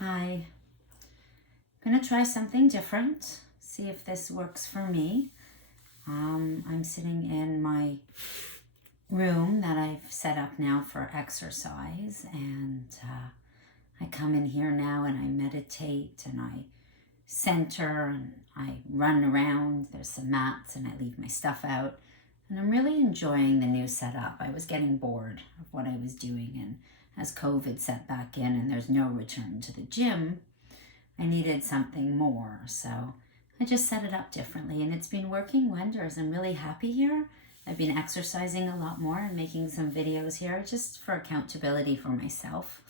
Hi. I'm going to try something different, see if this works for me. I'm sitting in my room that I've set up now for exercise, and I come in here now and I meditate and I center and I run around. There's some mats and I leave my stuff out, and I'm really enjoying the new setup. I was getting bored of what I was doing, and as COVID set back in and there's no return to the gym, I needed something more, so I just set it up differently, and it's been working wonders. I'm really happy here. I've been exercising a lot more and making some videos here just for accountability for myself.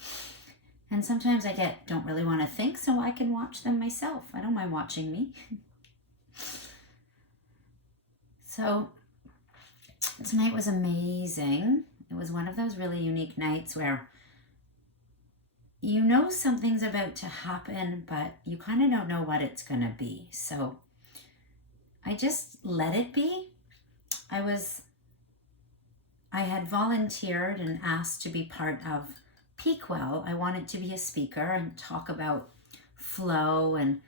And sometimes I don't really want to think, so I can watch them myself. I don't mind watching me. So tonight was amazing. It was one of those really unique nights where you know something's about to happen, but you kind of don't know what it's going to be. So I just let it be. I had volunteered and asked to be part of Peakwell. I wanted to be a speaker and talk about flow and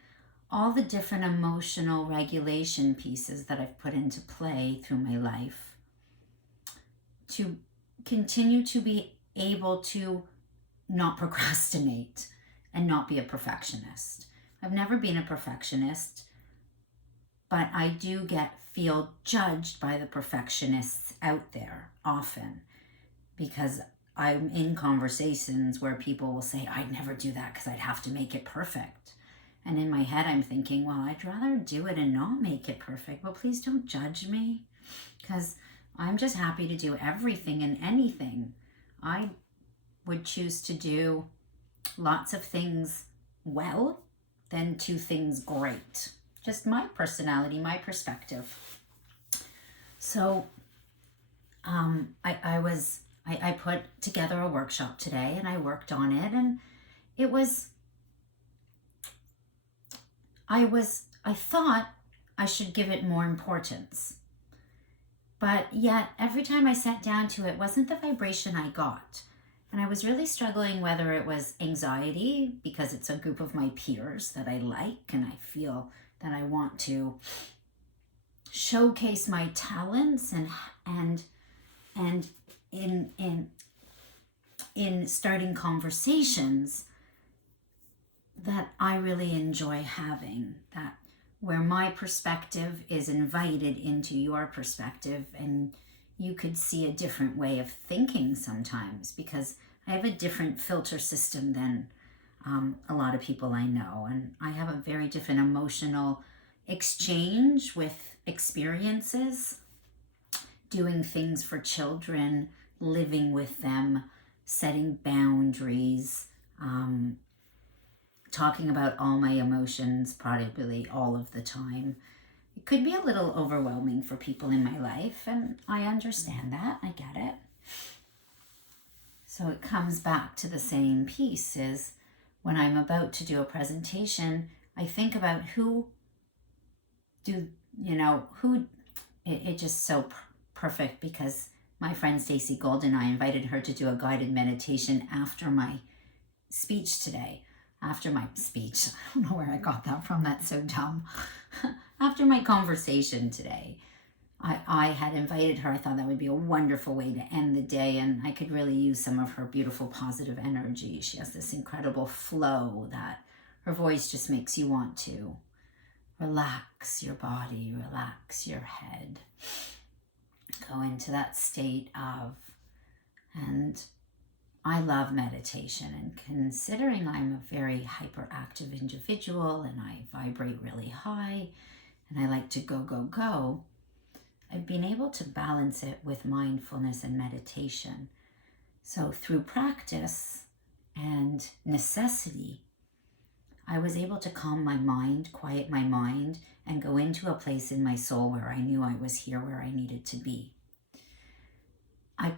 all the different emotional regulation pieces that I've put into play through my life to continue to be able to not procrastinate and not be a perfectionist. I've never been a perfectionist, but I do feel judged by the perfectionists out there often, because I'm in conversations where people will say, I'd never do that because I'd have to make it perfect. And in my head, I'm thinking, well, I'd rather do it and not make it perfect. But please don't judge me, because I'm just happy to do everything and anything. I would choose to do lots of things well than two things great. Just my personality, my perspective. So I put together a workshop today and I worked on it, and I thought I should give it more importance. But yet every time I sat down to it wasn't the vibration I got. And I was really struggling whether it was anxiety, because it's a group of my peers that I like and I feel that I want to showcase my talents, and in starting conversations that I really enjoy having, that where my perspective is invited into your perspective, and you could see a different way of thinking sometimes, because I have a different filter system than a lot of people I know, and I have a very different emotional exchange with experiences, doing things for children, living with them, setting boundaries, talking about all my emotions probably all of the time. It could be a little overwhelming for people in my life, and I understand that. I get it. So it comes back to the same piece, is when I'm about to do a presentation, I think about it just so perfect, because my friend Stacey Golden, I invited her to do a guided meditation after my speech today. After my speech, I don't know where I got that from, that's so dumb. After my conversation today, I had invited her. I thought that would be a wonderful way to end the day, and I could really use some of her beautiful positive energy. She has this incredible flow that her voice just makes you want to relax your body, relax your head, go into that state of, and I love meditation, and considering I'm a very hyperactive individual and I vibrate really high and I like to go, I've been able to balance it with mindfulness and meditation. So through practice and necessity, I was able to calm my mind, quiet my mind, and go into a place in my soul where I knew I was here where I needed to be. I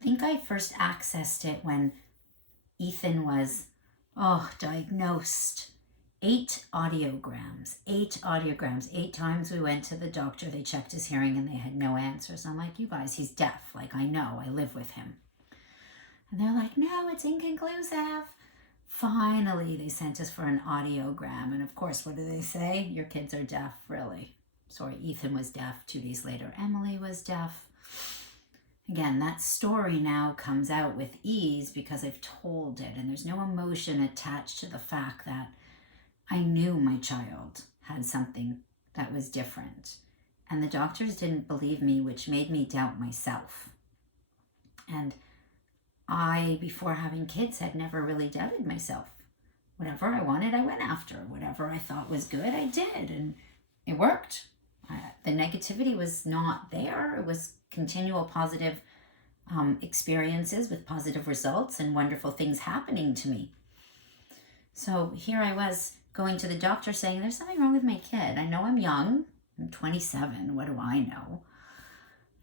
think I first accessed it when Ethan was diagnosed. 8 audiograms. 8 times we went to the doctor, they checked his hearing and they had no answers. I'm like, you guys, he's deaf. Like, I know, I live with him. And they're like, no, it's inconclusive. finally they sent us for an audiogram. And of course, what do they say? Your kids are deaf, really. Sorry, Ethan was deaf. 2 days later, Emily was deaf. Again, that story now comes out with ease because I've told it, and there's no emotion attached to the fact that I knew my child had something that was different. And the doctors didn't believe me, which made me doubt myself. And I, before having kids, had never really doubted myself. Whatever I wanted, I went after. Whatever I thought was good, I did. And it worked. The negativity was not there. It was continual positive experiences with positive results and wonderful things happening to me. So here I was going to the doctor saying, there's something wrong with my kid. I know I'm young. I'm 27. What do I know?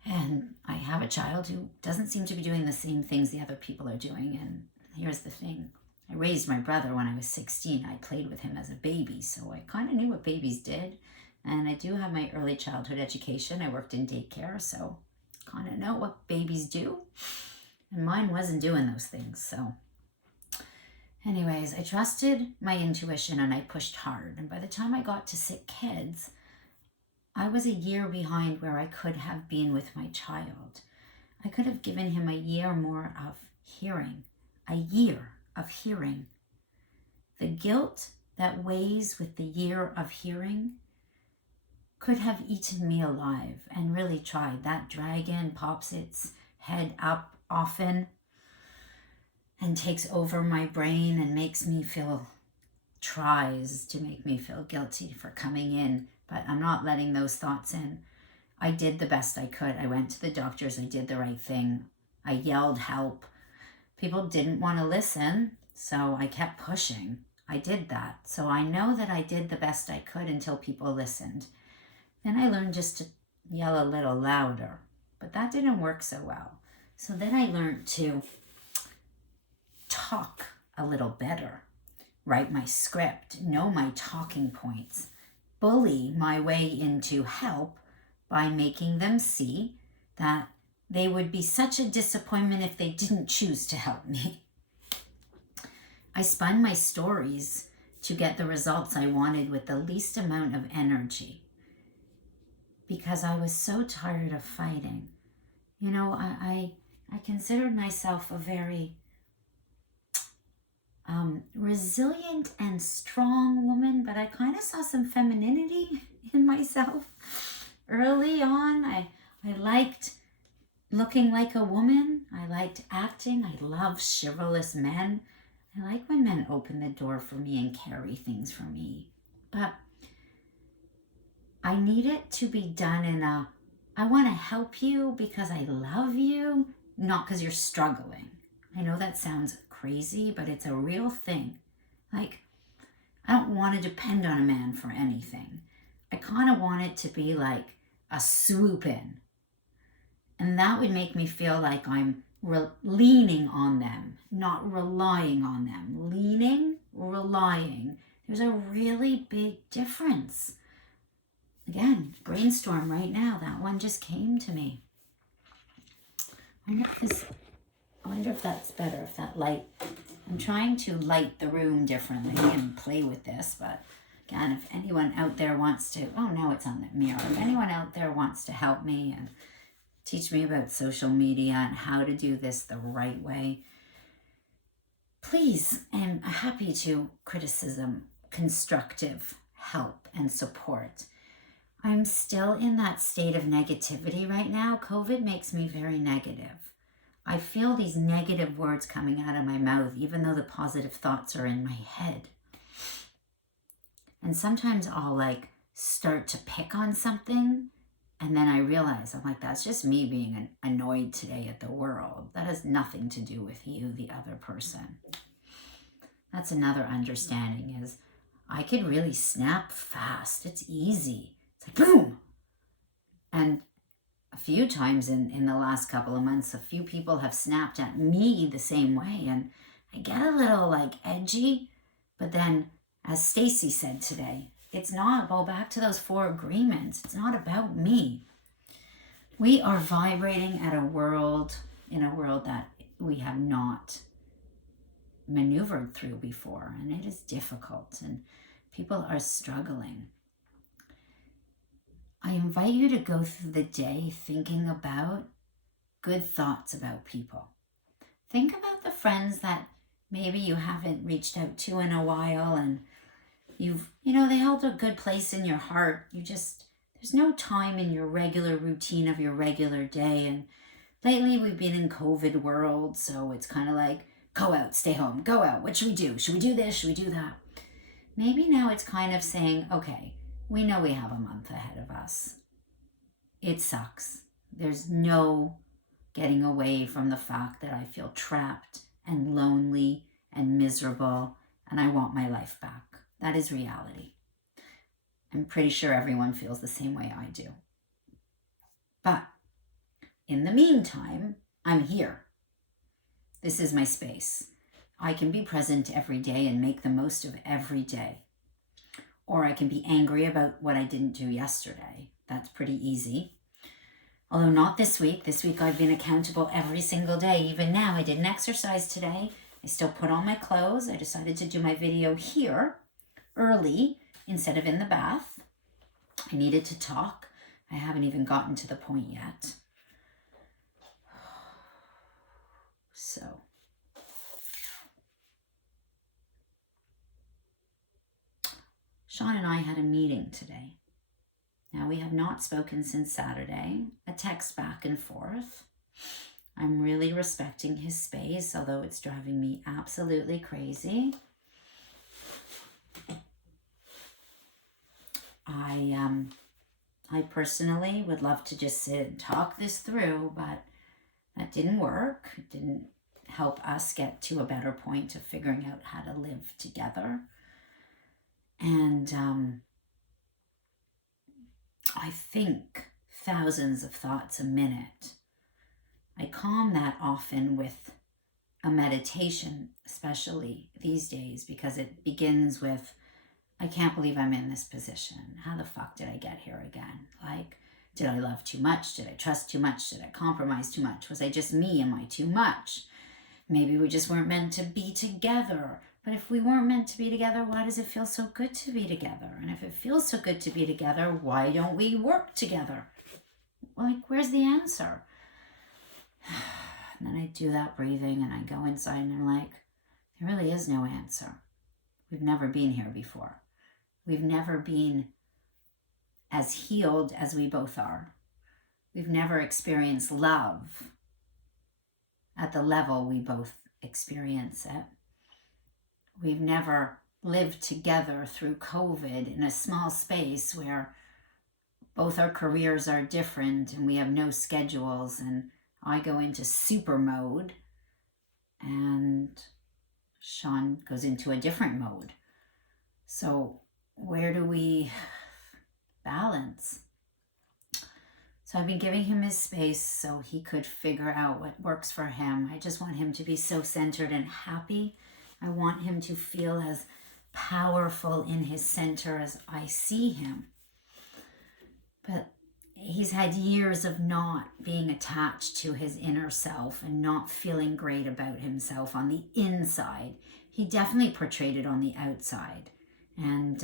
And I have a child who doesn't seem to be doing the same things the other people are doing. And here's the thing. I raised my brother when I was 16. I played with him as a baby, so I kind of knew what babies did. And I do have my early childhood education. I worked in daycare, so kind of know what babies do. And mine wasn't doing those things. So anyways, I trusted my intuition and I pushed hard. And by the time I got to sick kids, I was a year behind where I could have been with my child. I could have given him a year more of hearing. A year of hearing. The guilt that weighs with the year of hearing could have eaten me alive and really tried. That dragon pops its head up often and takes over my brain and tries to make me feel guilty for coming in, but I'm not letting those thoughts in. I did the best I could. I went to the doctors. I did the right thing. I yelled help. People didn't want to listen, so I kept pushing. I did that. So I know that I did the best I could until people listened. Then I learned just to yell a little louder, but that didn't work so well. So then I learned to talk a little better, write my script, know my talking points, bully my way into help by making them see that they would be such a disappointment if they didn't choose to help me. I spun my stories to get the results I wanted with the least amount of energy because I was so tired of fighting. You know, I considered myself a very resilient and strong woman, but I kind of saw some femininity in myself. Early on, I liked looking like a woman. I liked acting. I love chivalrous men. I like when men open the door for me and carry things for me. But I need it to be done in I want to help you because I love you, not because you're struggling. I know that sounds crazy, but it's a real thing. Like, I don't want to depend on a man for anything. I kind of want it to be like a swoop in. And that would make me feel like I'm leaning on them, not relying on them. Leaning, relying. There's a really big difference. Again, brainstorm right now. That one just came to me. I wonder if that's better, if that light. I'm trying to light the room differently and play with this, but again, if anyone out there wants to, oh, now it's on the mirror. If anyone out there wants to help me and teach me about social media and how to do this the right way, please, I'm happy to criticism, constructive help and support. I'm still in that state of negativity right now. COVID makes me very negative. I feel these negative words coming out of my mouth, even though the positive thoughts are in my head. And sometimes I'll start to pick on something, and then I realize, I'm like, that's just me being annoyed today at the world. That has nothing to do with you, the other person. That's another understanding is I could really snap fast. It's easy. It's like, boom. And a few times in the last couple of months, a few people have snapped at me the same way. And I get a little edgy. But then, as Stacy said today, it's not, go back to those 4 agreements. It's not about me. We are vibrating at in a world that we have not maneuvered through before, and it is difficult, and people are struggling. I invite you to go through the day thinking about good thoughts about people. Think about the friends that maybe you haven't reached out to in a while, and they held a good place in your heart. There's no time in your regular routine of your regular day. And lately we've been in COVID world, so it's kind of like, go out, stay home, go out. What should we do? Should we do this? Should we do that? Maybe now it's kind of saying, okay, we know we have a month ahead of us. It sucks. There's no getting away from the fact that I feel trapped and lonely and miserable, and I want my life back. That is reality. I'm pretty sure everyone feels the same way I do. But in the meantime, I'm here. This is my space. I can be present every day and make the most of every day. Or I can be angry about what I didn't do yesterday. That's pretty easy. Although not this week. This week I've been accountable every single day. Even now, I didn't exercise today. I still put on my clothes. I decided to do my video here early instead of in the bath. I needed to talk. I haven't even gotten to the point yet. So, Sean and I had a meeting today. Now, we have not spoken since Saturday, a text back and forth. I'm really respecting his space, although it's driving me absolutely crazy. I personally would love to just sit and talk this through, but that didn't work. It didn't help us get to a better point of figuring out how to live together. And I think thousands of thoughts a minute. I calm that often with a meditation, especially these days, because it begins with, I can't believe I'm in this position. How the fuck did I get here again? Like, did I love too much? Did I trust too much? Did I compromise too much? Was I just me? Am I too much? Maybe we just weren't meant to be together. But if we weren't meant to be together, why does it feel so good to be together? And if it feels so good to be together, why don't we work together? Like, where's the answer? And then I do that breathing and I go inside and I'm like, there really is no answer. We've never been here before. We've never been as healed as we both are. We've never experienced love at the level we both experience it. We've never lived together through COVID in a small space where both our careers are different and we have no schedules, and I go into super mode and Sean goes into a different mode. So where do we balance? So I've been giving him his space so he could figure out what works for him. I just want him to be so centered and happy. I want him to feel as powerful in his center as I see him. But he's had years of not being attached to his inner self and not feeling great about himself on the inside. He definitely portrayed it on the outside. And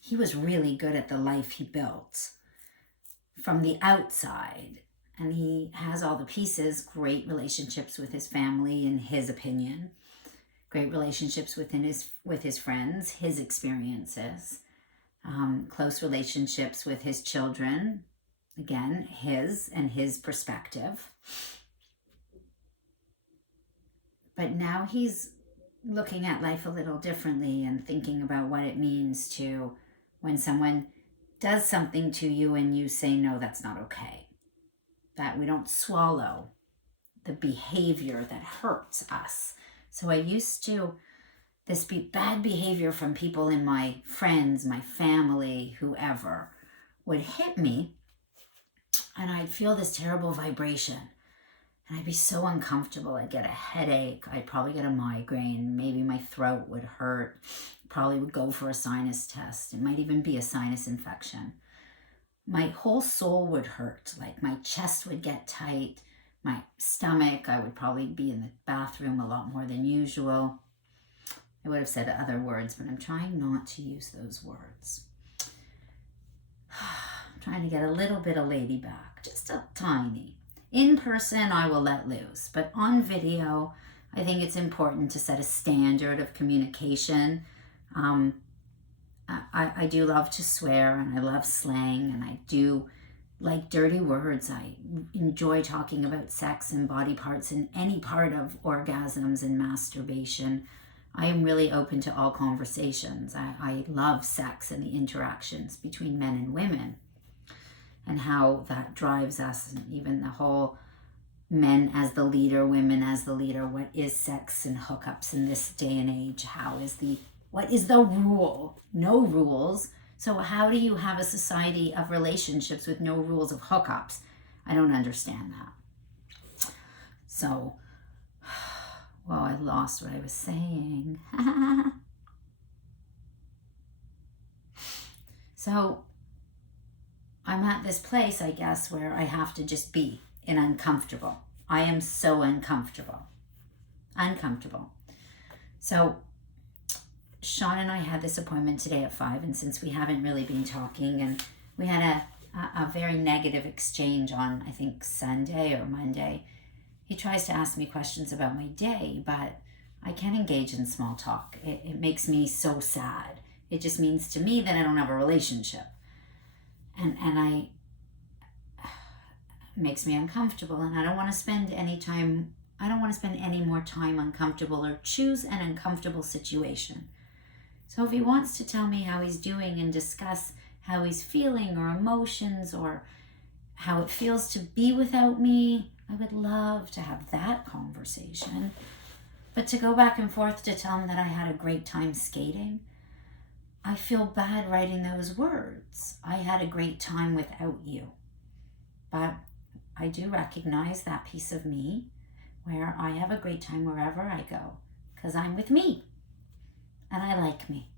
he was really good at the life he built from the outside. And he has all the pieces, great relationships with his family, in his opinion, great relationships with his friends, his experiences, close relationships with his children, again, his perspective. But now he's looking at life a little differently and thinking about what it means to, when someone does something to you and you say, no, that's not okay. That we don't swallow the behavior that hurts us. So I used to, this bad behavior from people in my friends, my family, whoever, would hit me, and I'd feel this terrible vibration. And I'd be so uncomfortable. I'd get a headache. I'd probably get a migraine. Maybe my throat would hurt. Probably would go for a sinus test. It might even be a sinus infection. My whole soul would hurt. Like my chest would get tight. My stomach, I would probably be in the bathroom a lot more than usual. I would have said other words, but I'm trying not to use those words. I'm trying to get a little bit of lady back, just a tiny. In person, I will let loose, but on video, I think it's important to set a standard of communication. I do love to swear, and I love slang, and I do like dirty words. I enjoy talking about sex and body parts and any part of orgasms and masturbation. I am really open to all conversations. I love sex and the interactions between men and women and how that drives us, and even the whole men as the leader, women as the leader. What is sex and hookups in this day and age? What is the rule? No rules. So how do you have a society of relationships with no rules of hookups? I don't understand that. So, well, I lost what I was saying. So, I'm at this place, I guess, where I have to just be in uncomfortable. I am so uncomfortable. So, Sean and I had this appointment today at 5, and since we haven't really been talking, and we had a very negative exchange on, I think, Sunday or Monday, he tries to ask me questions about my day, but I can't engage in small talk. It makes me so sad. It just means to me that I don't have a relationship. And it makes me uncomfortable, and I don't want to spend any more time uncomfortable or choose an uncomfortable situation. So if he wants to tell me how he's doing and discuss how he's feeling or emotions or how it feels to be without me, I would love to have that conversation. But to go back and forth to tell him that I had a great time skating, I feel bad writing those words. I had a great time without you. But I do recognize that piece of me where I have a great time wherever I go because I'm with me. And I like me.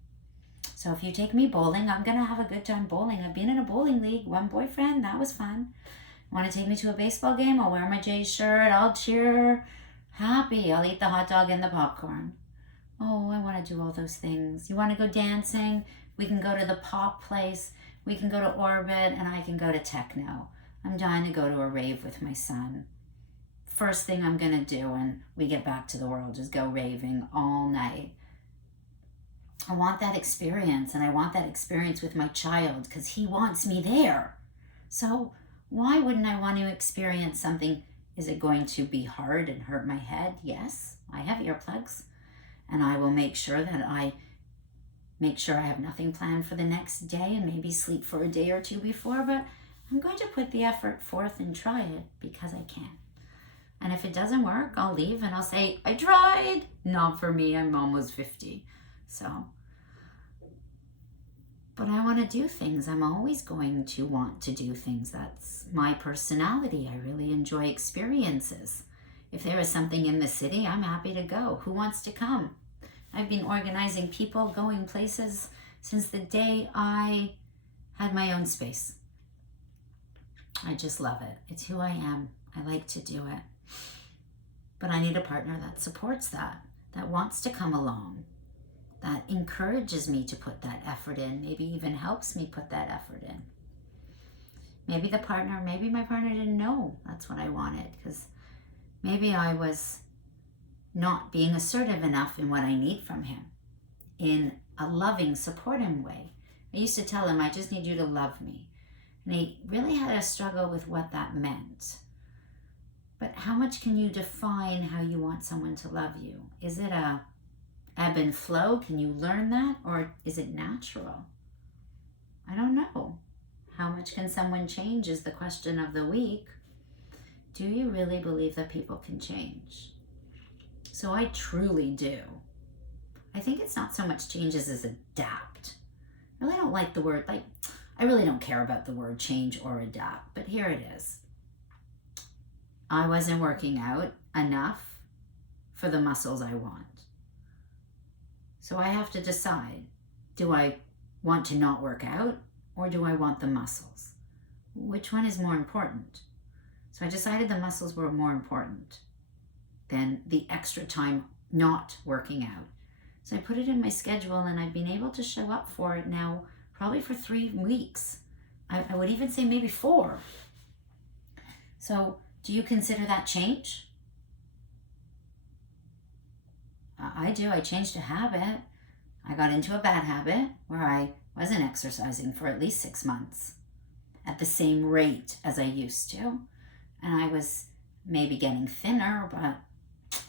So if you take me bowling, I'm going to have a good time bowling. I've been in a bowling league, one boyfriend, that was fun. Want to take me to a baseball game? I'll wear my Jays shirt, I'll cheer, happy. I'll eat the hot dog and the popcorn. Oh, I want to do all those things. You want to go dancing? We can go to the pop place. We can go to Orbit, and I can go to techno. I'm dying to go to a rave with my son. First thing I'm going to do when we get back to the world is go raving all night. I want that experience, and I want that experience with my child because he wants me there. So why wouldn't I want to experience something? Is it going to be hard and hurt my head? Yes, I have earplugs, and I will make sure I have nothing planned for the next day and maybe sleep for a day or two before, but I'm going to put the effort forth and try it because I can. And if it doesn't work, I'll leave and I'll say, I tried. Not for me, I'm almost 50. But I want to do things. I'm always going to want to do things. That's my personality. I really enjoy experiences. If there is something in the city, I'm happy to go. Who wants to come? I've been organizing people, going places since the day I had my own space. I just love it. It's who I am. I like to do it. But I need a partner that supports that wants to come along, that encourages me to put that effort in, maybe even helps me put that effort in. Maybe my partner didn't know that's what I wanted because maybe I was not being assertive enough in what I need from him in a loving, supporting way. I used to tell him, I just need you to love me. And he really had a struggle with what that meant. But how much can you define how you want someone to love you? Is it a ebb and flow? Can you learn that? Or is it natural? I don't know. How much can someone change is the question of the week. Do you really believe that people can change? So I truly do. I think it's not so much change as adapt. I really don't like the word, I really don't care about the word change or adapt, but here it is. I wasn't working out enough for the muscles I want. So I have to decide, do I want to not work out or do I want the muscles? Which one is more important? So I decided the muscles were more important than the extra time not working out. So I put it in my schedule, and I've been able to show up for it now probably for 3 weeks. I would even say maybe 4. So do you consider that change? I do. I changed a habit. I got into a bad habit where I wasn't exercising for at least 6 months at the same rate as I used to. And I was maybe getting thinner, but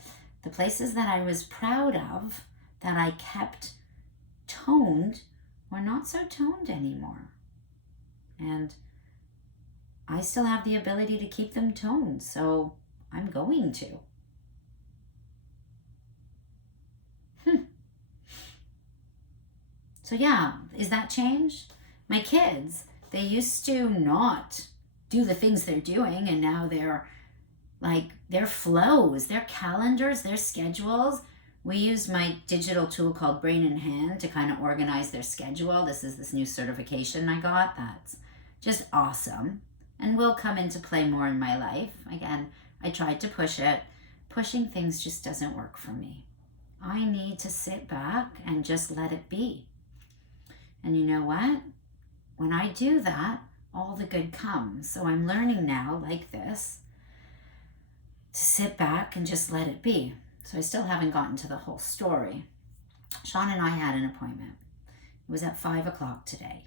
the places that I was proud of, that I kept toned, were not so toned anymore. And I still have the ability to keep them toned, so I'm going to. So yeah, is that change? My kids, they used to not do the things they're doing, and now they're like, their flows, their calendars, their schedules. We used my digital tool called Brain in Hand to kind of organize their schedule. This is this new certification I got that's just awesome and will come into play more in my life. Again, I tried to push it. Pushing things just doesn't work for me. I need to sit back and just let it be. And you know what? When I do that, all the good comes. So I'm learning now, like this, to sit back and just let it be. So I still haven't gotten to the whole story. Sean and I had an appointment. It was at 5 o'clock today.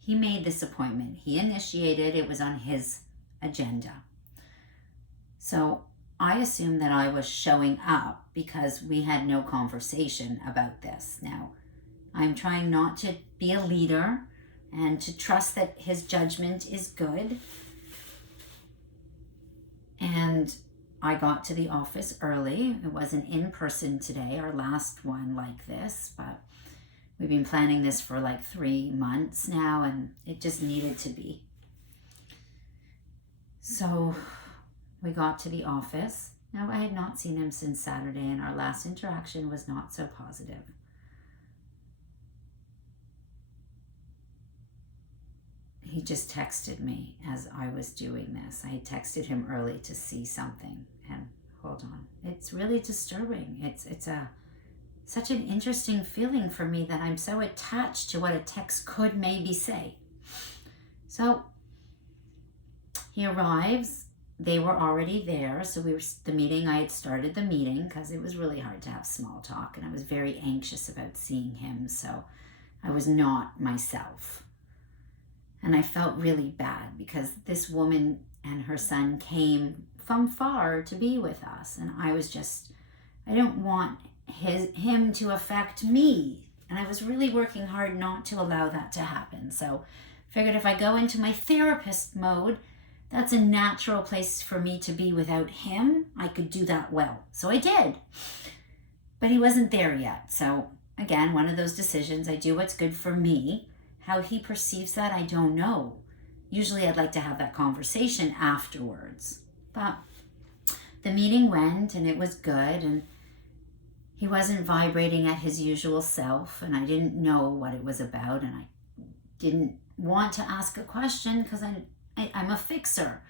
He made this appointment. He initiated. It was on his agenda. So I assumed that I was showing up because we had no conversation about this. Now, I'm trying not to be a leader and to trust that his judgment is good. And I got to the office early. It wasn't in person today, our last one like this, but we've been planning this for like 3 months now, and it just needed to be. So we got to the office. Now, I had not seen him since Saturday, and our last interaction was not so positive. He just texted me as I was doing this. I texted him early to see something, and hold on. It's really disturbing. It's such an interesting feeling for me that I'm so attached to what a text could maybe say. So he arrives. They were already there. So I had started the meeting because it was really hard to have small talk, and I was very anxious about seeing him. So I was not myself. And I felt really bad because this woman and her son came from far to be with us. And I don't want him to affect me. And I was really working hard not to allow that to happen. So figured if I go into my therapist mode, that's a natural place for me to be without him. I could do that well. So I did. But he wasn't there yet. So again, one of those decisions, I do what's good for me. How he perceives that, I don't know. Usually I'd like to have that conversation afterwards. But the meeting went, and it was good, and he wasn't vibrating at his usual self, and I didn't know what it was about, and I didn't want to ask a question because I'm a fixer.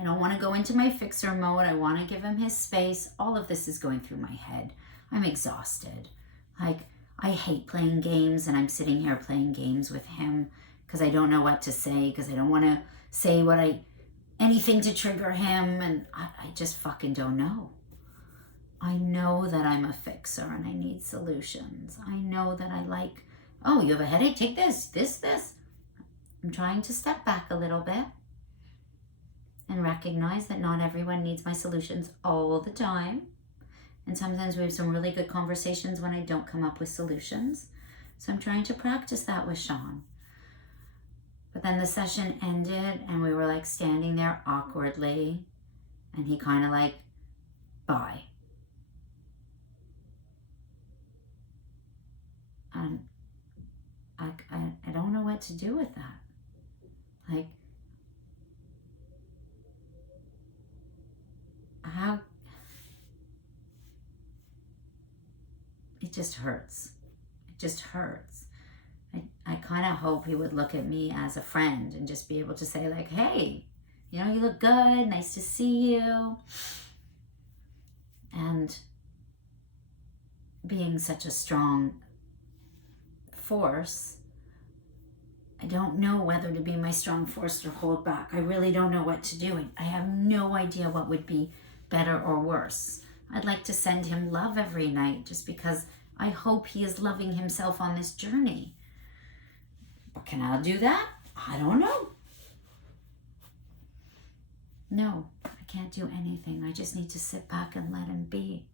I don't want to go into my fixer mode. I want to give him his space. All of this is going through my head. I'm exhausted. I hate playing games, and I'm sitting here playing games with him because I don't know what to say, because I don't want to say anything to trigger him, and I just fucking don't know. I know that I'm a fixer and I need solutions. I know that oh, you have a headache? Take this. I'm trying to step back a little bit and recognize that not everyone needs my solutions all the time. And sometimes we have some really good conversations when I don't come up with solutions. So I'm trying to practice that with Sean. But then the session ended, and we were standing there awkwardly, and he kind of bye. And I don't know what to do with that. How... It just hurts. It just hurts. I kind of hope he would look at me as a friend and just be able to say hey, you look good. Nice to see you. And being such a strong force, I don't know whether to be my strong force or hold back. I really don't know what to do. I have no idea what would be better or worse. I'd like to send him love every night just because I hope he is loving himself on this journey. But can I do that? I don't know. No, I can't do anything. I just need to sit back and let him be.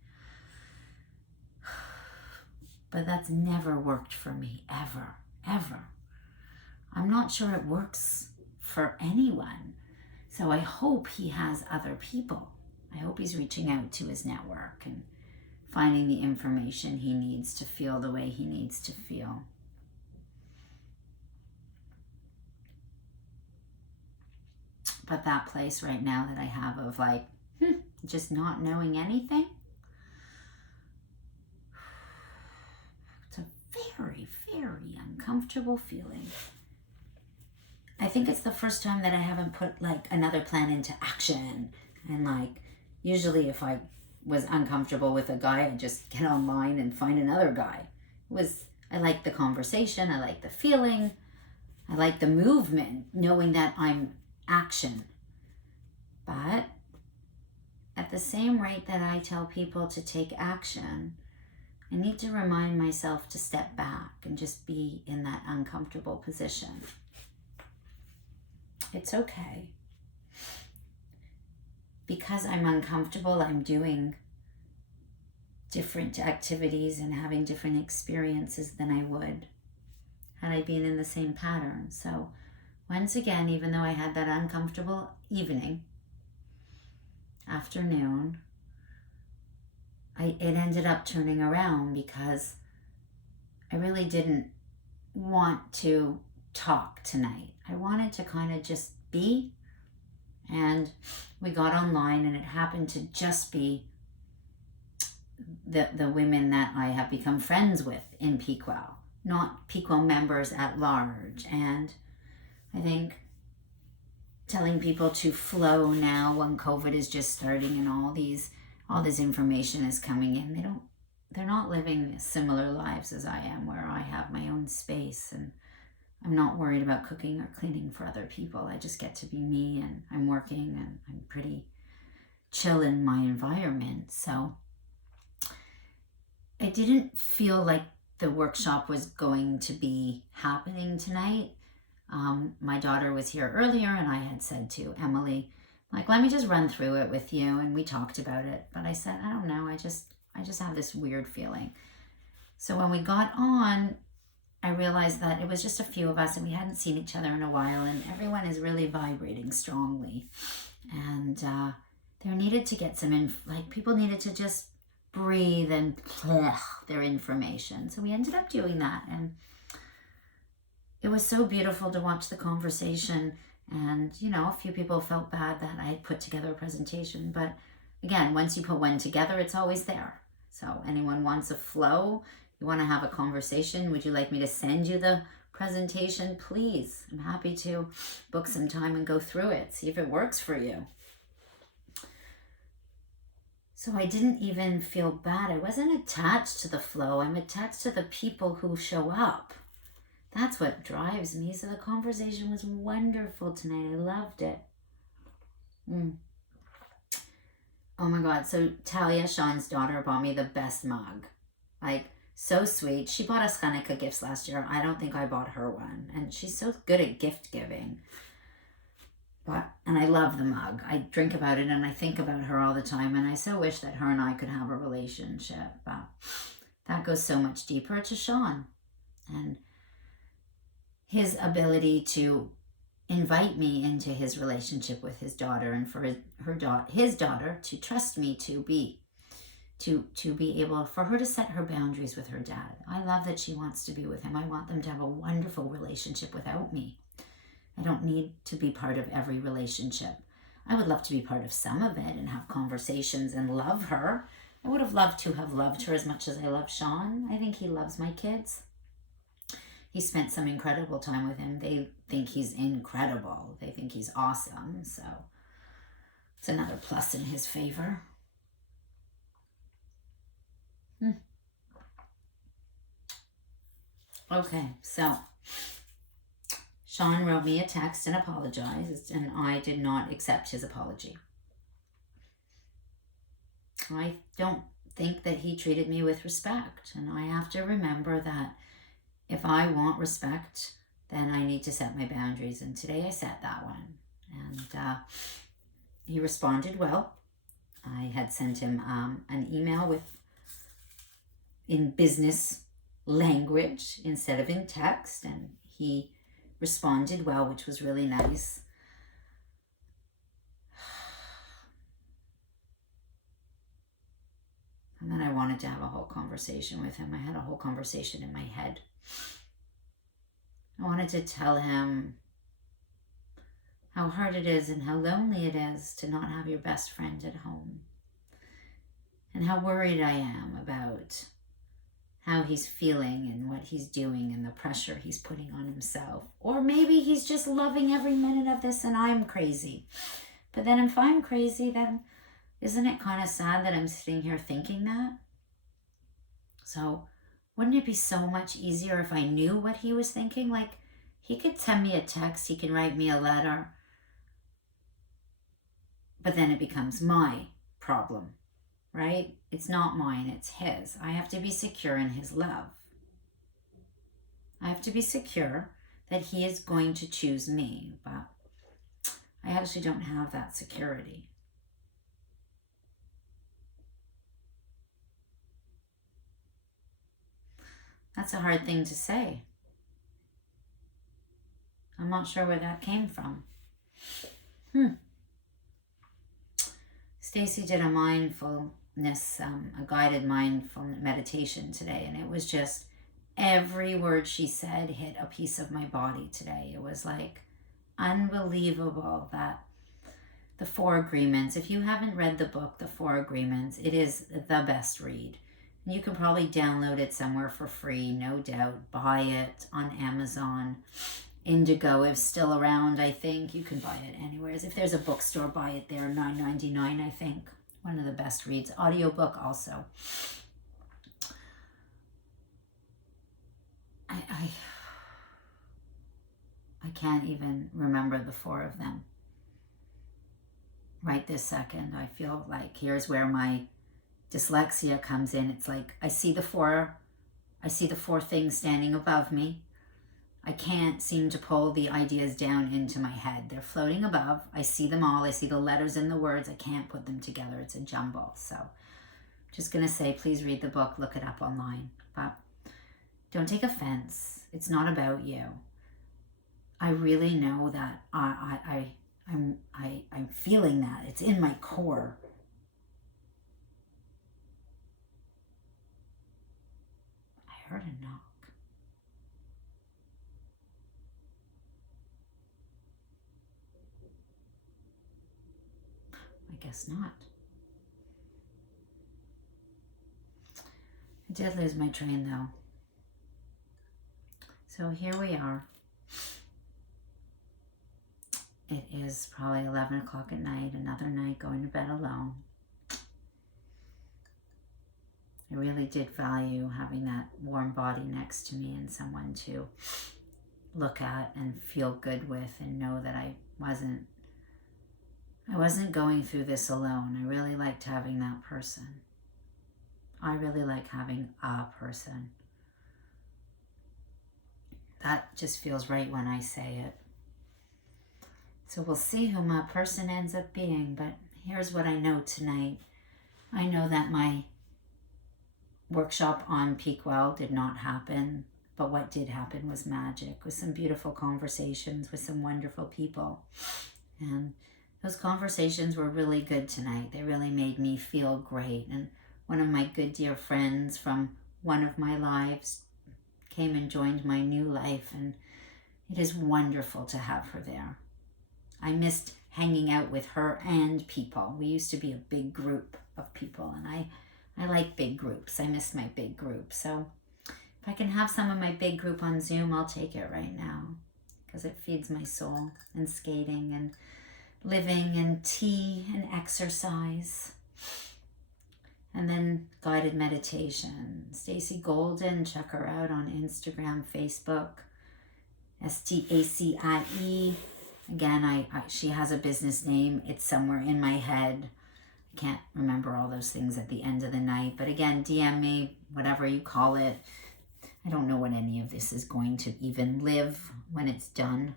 But that's never worked for me, ever, ever. I'm not sure it works for anyone. So I hope he has other people. I hope he's reaching out to his network and finding the information he needs to feel the way he needs to feel. But that place right now that I have of like, just not knowing anything, it's a very, very uncomfortable feeling. I think it's the first time that I haven't put like another plan into action. And like, usually if I was uncomfortable with a guy, I'd just get online and find another guy. I like the conversation, I like the feeling, I like the movement, knowing that I'm action. But at the same rate that I tell people to take action, I need to remind myself to step back and just be in that uncomfortable position. It's okay. Because I'm uncomfortable, I'm doing different activities and having different experiences than I would had I been in the same pattern. So once again, even though I had that uncomfortable afternoon, it ended up turning around because I really didn't want to talk tonight. I wanted to kind of just be, and we got online and it happened to just be the women that I have become friends with in Pequot, not Pequot members at large. And I think telling people to flow now when COVID is just starting and all this information is coming in, they're not living similar lives as I am, where I have my own space and I'm not worried about cooking or cleaning for other people. I just get to be me, and I'm working and I'm pretty chill in my environment. So I didn't feel like the workshop was going to be happening tonight. My daughter was here earlier and I had said to Emily, like, let me just run through it with you. And we talked about it. But I said, I don't know. I just have this weird feeling. So when we got on, I realized that it was just a few of us and we hadn't seen each other in a while, and everyone is really vibrating strongly. And there needed to get people needed to just breathe and their information. So we ended up doing that, and it was so beautiful to watch the conversation. And, a few people felt bad that I had put together a presentation. But again, once you put one together, it's always there. So anyone wants a flow, you want to have a conversation, would you like me to send you the presentation? Please, I'm happy to book some time and go through it, see if it works for you. So I didn't even feel bad. I wasn't attached to the flow. I'm attached to the people who show up. That's what drives me. So the conversation was wonderful tonight. I loved it. Oh my God. So Talia, Sean's daughter, bought me the best mug. Like, so sweet. She bought us Hanukkah gifts last year. I don't think I bought her one. And she's so good at gift giving. And I love the mug. I drink about it and I think about her all the time. And I so wish that her and I could have a relationship. But that goes so much deeper to Sean. And his ability to invite me into his relationship with his daughter, and for his daughter to trust me to be able for her to set her boundaries with her dad. I love that she wants to be with him. I want them to have a wonderful relationship without me. I don't need to be part of every relationship. I would love to be part of some of it and have conversations and love her. I would have loved to have loved her as much as I love Sean. I think he loves my kids. He spent some incredible time with him. They think he's incredible. They think he's awesome. So it's another plus in his favor. Okay, so Sean wrote me a text and apologized, and I did not accept his apology. I don't think that he treated me with respect, and I have to remember that if I want respect, then I need to set my boundaries, and today I set that one. And he responded well. I had sent him an email in business language instead of in text, and he responded well, which was really nice. And then I wanted to have a whole conversation with him. I had a whole conversation in my head. I wanted to tell him how hard it is and how lonely it is to not have your best friend at home. And how worried I am about how he's feeling and what he's doing and the pressure he's putting on himself. Or maybe he's just loving every minute of this and I'm crazy. But then if I'm crazy, then isn't it kind of sad that I'm sitting here thinking that? So wouldn't it be so much easier if I knew what he was thinking? Like, he could send me a text, he can write me a letter, but then it becomes my problem, right? It's not mine, it's his. I have to be secure in his love. I have to be secure that he is going to choose me, but I actually don't have that security. That's a hard thing to say. I'm not sure where that came from. Stacy did a mindfulness, a guided mindful meditation today, and it was just every word she said hit a piece of my body today. It was like unbelievable that the 4 Agreements, if you haven't read the book, the 4 Agreements, it is the best read. You can probably download it somewhere for free, no doubt. Buy it on Amazon. Indigo is still around, I think. You can buy it anywhere. If there's a bookstore, buy it there. $9.99, I think. One of the best reads. Audiobook also. I can't even remember the 4 of them. Right this second, I feel like here's where my dyslexia comes in. It's like I see the 4 things standing above me. I can't seem to pull the ideas down into my head. They're floating above. I see them all. I see the letters and the words. I can't put them together. It's a jumble. So just going to say, please read the book. Look it up online. But don't take offense. It's not about you. I really know that I'm feeling that. It's in my core. I heard a knock. I guess not. I did lose my train though. So here we are. It is probably 11 o'clock at night, another night going to bed alone. I really did value having that warm body next to me and someone to look at and feel good with and know that I wasn't going through this alone. I really liked having that person. I really like having a person. That just feels right when I say it. So we'll see who my person ends up being, but here's what I know tonight. I know that my workshop on Peakwell did not happen, but what did happen was magic, with some beautiful conversations with some wonderful people. And those conversations were really good tonight. They really made me feel great. And one of my good dear friends from one of my lives came and joined my new life, and it is wonderful to have her there. I missed hanging out with her and people. We used to be a big group of people, and I like big groups. I miss my big group. So if I can have some of my big group on Zoom, I'll take it right now, because it feeds my soul. And skating and living and tea and exercise. And then guided meditation. Stacy Golden, check her out on Instagram, Facebook. Stacie. Again, she has a business name. It's somewhere in my head. I can't remember all those things at the end of the night. But again, DM me, whatever you call it. I don't know what any of this is going to even live when it's done.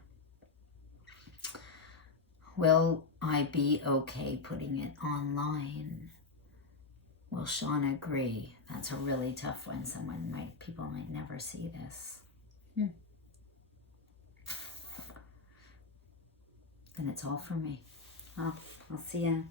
Will I be okay putting it online? Will Sean agree? That's a really tough one. People might never see this. Then it's all for me. Well, I'll see you